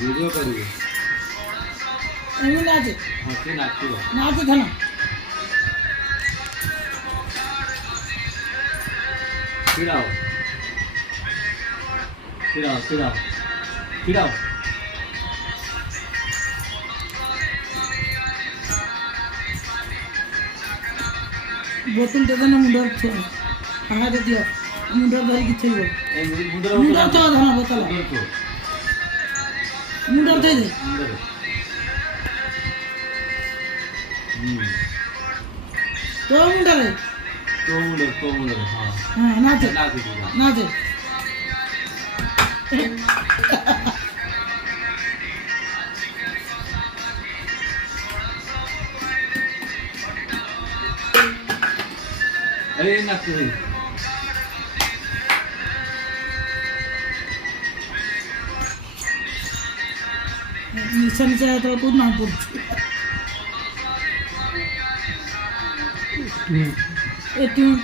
Video करिए। एमन नाचे हाँ से नाचती है। नाचे था ना चिड़ाओ चिड़ाओ चिड़ाओ चिड़ाओ। बोतल दे देना मुंडर छो कहाँ दे दिया मुंडर धर की छेल मुंडर छो धना बोतल मुंडर दे दे तो मुंडर है तो मुंडर हाँ हाँ नाचे नाचे अरे नाचते हैं। नीचे नीचे आया तो कूद ना कूद ए ट्यून